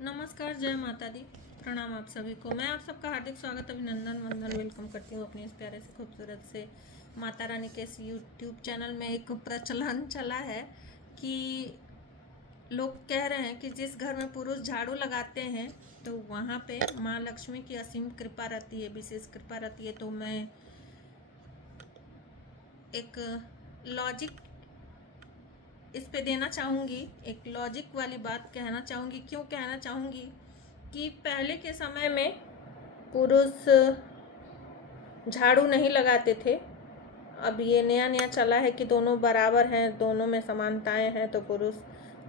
नमस्कार, जय माता दी। प्रणाम आप सभी को। मैं आप सबका हार्दिक स्वागत, अभिनंदन, वंदन, वेलकम करती हूँ अपने इस प्यारे से खूबसूरत से माता रानी के इस यूट्यूब चैनल में। एक प्रचलन चला है कि लोग कह रहे हैं कि जिस घर में पुरुष झाड़ू लगाते हैं तो वहाँ पे माँ लक्ष्मी की असीम कृपा रहती है, विशेष कृपा रहती है। तो मैं एक लॉजिक इस पे देना चाहूँगी, एक लॉजिक वाली बात कहना चाहूँगी। क्यों कहना चाहूँगी कि पहले के समय में पुरुष झाड़ू नहीं लगाते थे। अब ये नया नया चला है कि दोनों बराबर हैं, दोनों में समानताएं हैं, तो पुरुष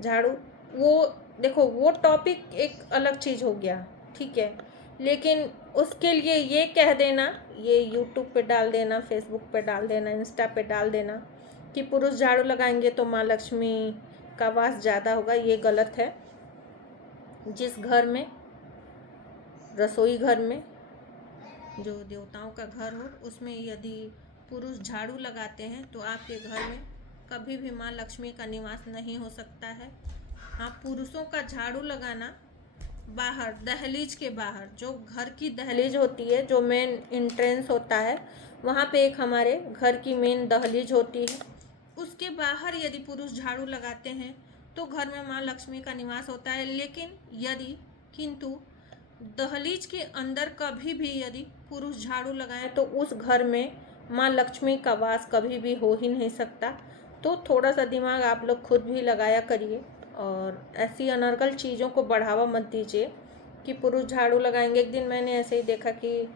झाड़ू, वो देखो वो टॉपिक एक अलग चीज़ हो गया, ठीक है। लेकिन उसके लिए ये कह देना, ये यूट्यूब पे डाल देना, फेसबुक पे डाल देना, इंस्टा पे डाल देना कि पुरुष झाड़ू लगाएंगे तो माँ लक्ष्मी का वास ज़्यादा होगा, ये गलत है। जिस घर में, रसोई घर में, जो देवताओं का घर हो, उसमें यदि पुरुष झाड़ू लगाते हैं तो आपके घर में कभी भी माँ लक्ष्मी का निवास नहीं हो सकता है। हाँ, पुरुषों का झाड़ू लगाना बाहर, दहलीज के बाहर, जो घर की दहलीज होती है, जो मेन एंट्रेंस होता है, वहाँ पे एक हमारे घर की मेन दहलीज होती है, उसके बाहर यदि पुरुष झाड़ू लगाते हैं तो घर में माँ लक्ष्मी का निवास होता है। लेकिन यदि किंतु दहलीज के अंदर कभी भी यदि पुरुष झाड़ू लगाएं तो उस घर में माँ लक्ष्मी का वास कभी भी हो ही नहीं सकता। तो थोड़ा सा दिमाग आप लोग खुद भी लगाया करिए और ऐसी अनर्गल चीज़ों को बढ़ावा मत दीजिए कि पुरुष झाड़ू लगाएंगे। एक दिन मैंने ऐसे ही देखा कि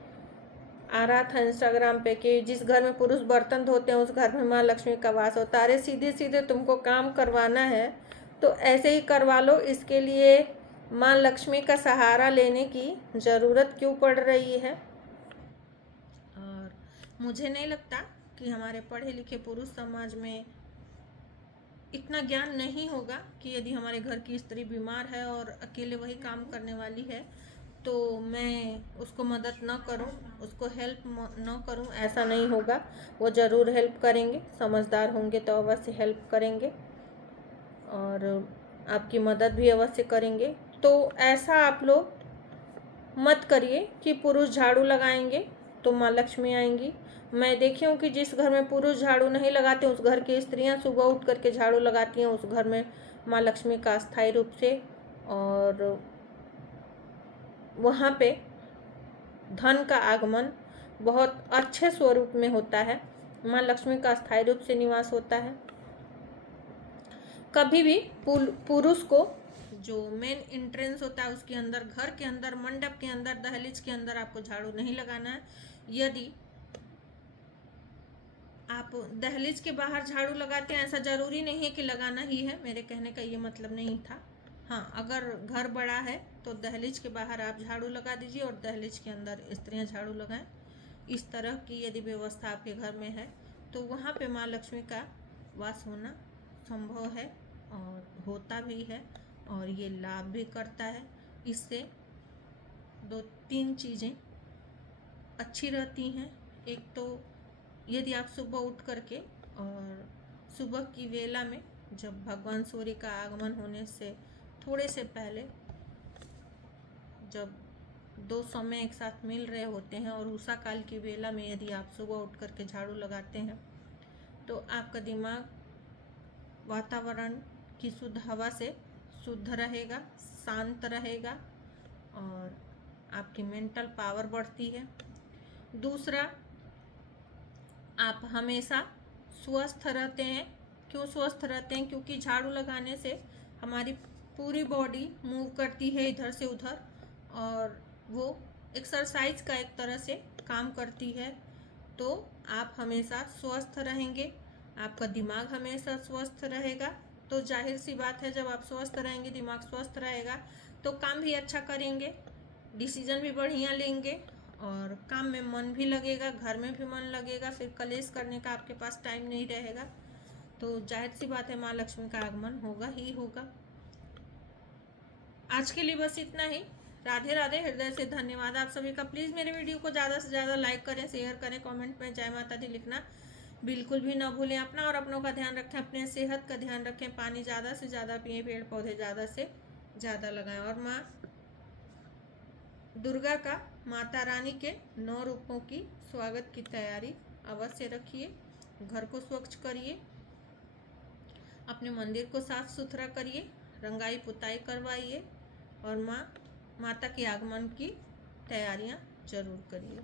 आ रहा था इंस्टाग्राम पे कि जिस घर में पुरुष बर्तन धोते हैं उस घर में माँ लक्ष्मी का वास होता है। अरे सीधे सीधे तुमको काम करवाना है तो ऐसे ही करवा लो, इसके लिए माँ लक्ष्मी का सहारा लेने की ज़रूरत क्यों पड़ रही है। और मुझे नहीं लगता कि हमारे पढ़े लिखे पुरुष समाज में इतना ज्ञान नहीं होगा कि यदि हमारे घर की स्त्री बीमार है और अकेले वही काम करने वाली है तो मैं उसको मदद न करूं, उसको हेल्प न करूं, ऐसा नहीं होगा। वो ज़रूर हेल्प करेंगे, समझदार होंगे तो अवश्य हेल्प करेंगे और आपकी मदद भी अवश्य करेंगे। तो ऐसा आप लोग मत करिए कि पुरुष झाड़ू लगाएंगे तो माँ लक्ष्मी आएंगी। मैं देखी हूँ कि जिस घर में पुरुष झाड़ू नहीं लगाते उस घर की स्त्रियाँ सुबह उठ करके झाड़ू लगाती हैं, उस घर में माँ लक्ष्मी का अस्थायी रूप से और वहाँ पे धन का आगमन बहुत अच्छे स्वरूप में होता है। माँ लक्ष्मी का अस्थायी रूप से निवास होता है। कभी भी पुरुष को जो मेन एंट्रेंस होता है उसके अंदर, घर के अंदर, मंडप के अंदर, दहलीज के अंदर आपको झाड़ू नहीं लगाना है। यदि आप दहलीज के बाहर झाड़ू लगाते हैं, ऐसा ज़रूरी नहीं है कि लगाना ही है, मेरे कहने का ये मतलब नहीं था। हाँ, अगर घर बड़ा है तो दहलीज के बाहर आप झाड़ू लगा दीजिए और दहलीज के अंदर स्त्रियां झाड़ू लगाएं। इस तरह की यदि व्यवस्था आपके घर में है तो वहाँ पे माँ लक्ष्मी का वास होना संभव है और होता भी है और ये लाभ भी करता है। इससे दो तीन चीज़ें अच्छी रहती हैं। एक तो यदि आप सुबह उठ करके और सुबह की वेला में, जब भगवान सूर्य का आगमन होने से थोड़े से पहले, जब दो समय एक साथ मिल रहे होते हैं और उषा काल की वेला में यदि आप सुबह उठ करके झाड़ू लगाते हैं तो आपका दिमाग वातावरण की शुद्ध हवा से शुद्ध रहेगा, शांत रहेगा और आपकी मेंटल पावर बढ़ती है। दूसरा, आप हमेशा स्वस्थ रहते हैं। क्यों स्वस्थ रहते हैं? क्योंकि झाड़ू लगाने से हमारी पूरी बॉडी मूव करती है इधर से उधर और वो एक्सरसाइज का एक तरह से काम करती है। तो आप हमेशा स्वस्थ रहेंगे, आपका दिमाग हमेशा स्वस्थ रहेगा। तो जाहिर सी बात है, जब आप स्वस्थ रहेंगे, दिमाग स्वस्थ रहेगा तो काम भी अच्छा करेंगे, डिसीजन भी बढ़िया लेंगे और काम में मन भी लगेगा, घर में भी मन लगेगा। फिर कलेश करने का आपके पास टाइम नहीं रहेगा। तो जाहिर सी बात है, माँ लक्ष्मी का आगमन होगा ही होगा। आज के लिए बस इतना ही। राधे राधे, हृदय से धन्यवाद आप सभी का। प्लीज़ मेरे वीडियो को ज़्यादा से ज़्यादा लाइक करें, शेयर करें, कमेंट में जय माता दी लिखना बिल्कुल भी ना भूलें। अपना और अपनों का ध्यान रखें, अपने सेहत का ध्यान रखें, पानी ज़्यादा से ज़्यादा पिएं, पेड़ पौधे ज़्यादा से ज़्यादा लगाएं। और माँ दुर्गा का, माता रानी के 9 रूपों की स्वागत की तैयारी अवश्य रखिए। घर को स्वच्छ करिए, अपने मंदिर को साफ सुथरा करिए, रंगाई पुताई करवाइए और माता के आगमन की तैयारियां जरूर करिए।